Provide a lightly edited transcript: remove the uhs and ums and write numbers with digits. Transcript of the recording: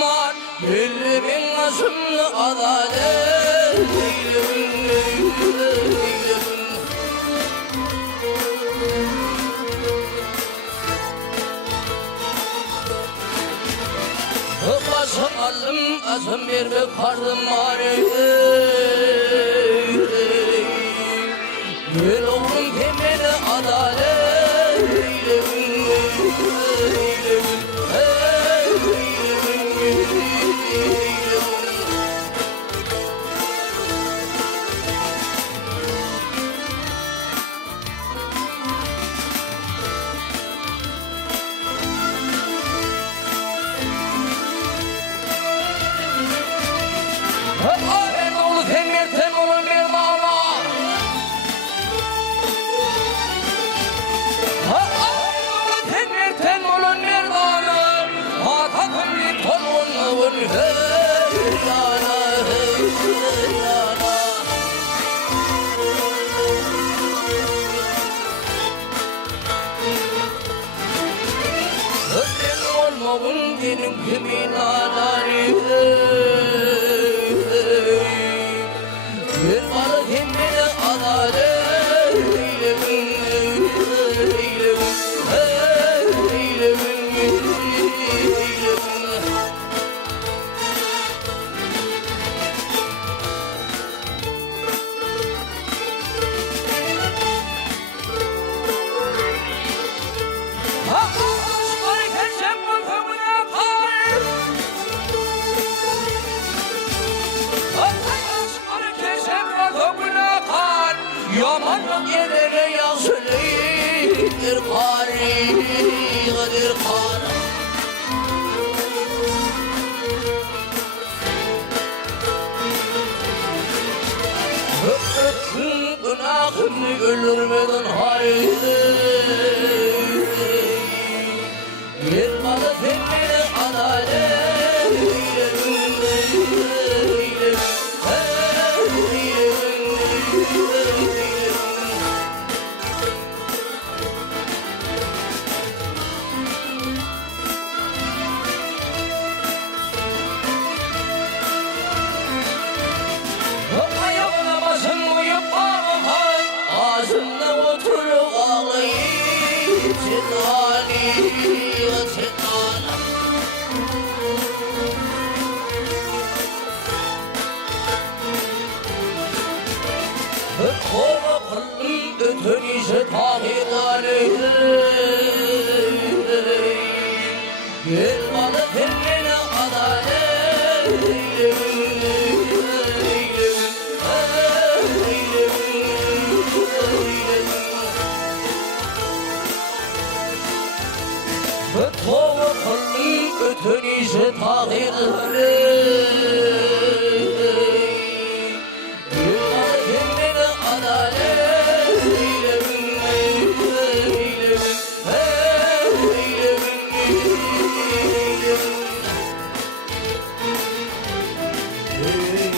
var. Gülümün asımlı adalet Basım aldım, asım bir kardım var. Gül oğlum temeli adalet benim kimin aları bir balık himine adalet yamanlık yerlere yazılır karidir kar. Öptün günahını öldürmeden haydi. Bir balık hemmine adalet ağzımda oturup ağlayıp Çetani, Çetani Kova kılın ötönişe tahirleri Gel balık eline adalet Tova kılın ötönişe tahirleri Hey